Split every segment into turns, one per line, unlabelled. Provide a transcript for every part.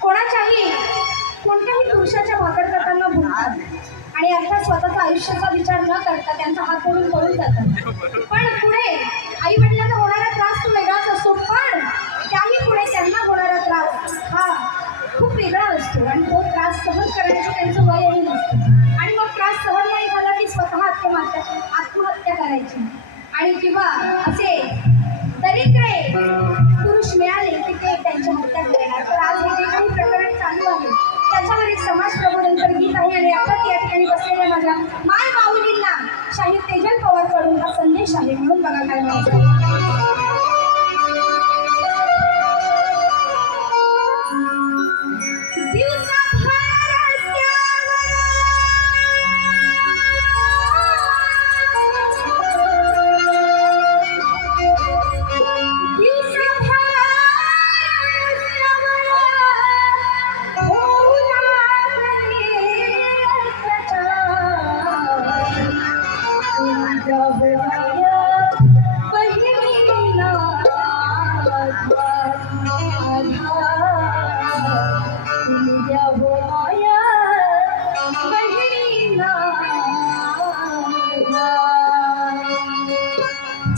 कोणाच्याही कोणत्याही पुरुषाच्या भाकड करताना भुलतात आणि अर्थात स्वतःचा आयुष्याचा विचार न करता त्यांचा हात करून पळून जातात पण पुढे आई वडिलांना होणारा त्रास तो वेगळाच असतो पण त्याही पुढे त्यांना होणारा त्रास हा खूप वेगळा असतो. आणि तो त्रास सहन करण्याचं त्यांचं वयही नसतं. आणि मग त्रास सहन नाही झाला की स्वतः आत्महत्या आत्महत्या करायची. आणि किंवा असे दरिद्रे तर आज हे जे काही प्रकरण चालू आहे. त्याच्यावर एक समाज प्रबोधनपर गीत आहे आणि आपण या ठिकाणी बसलेल्या माझ्या माय माऊलींना शाहीर तेजल पवारकडून हा संदेश आहे म्हणून बघा काय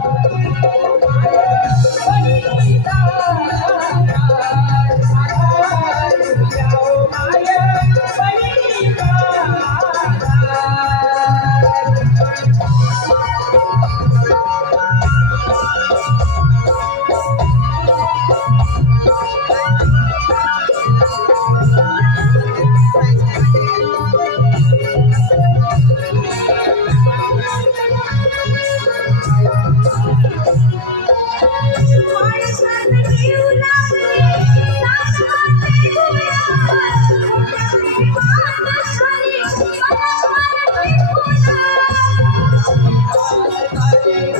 Thank you.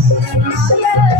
Yes.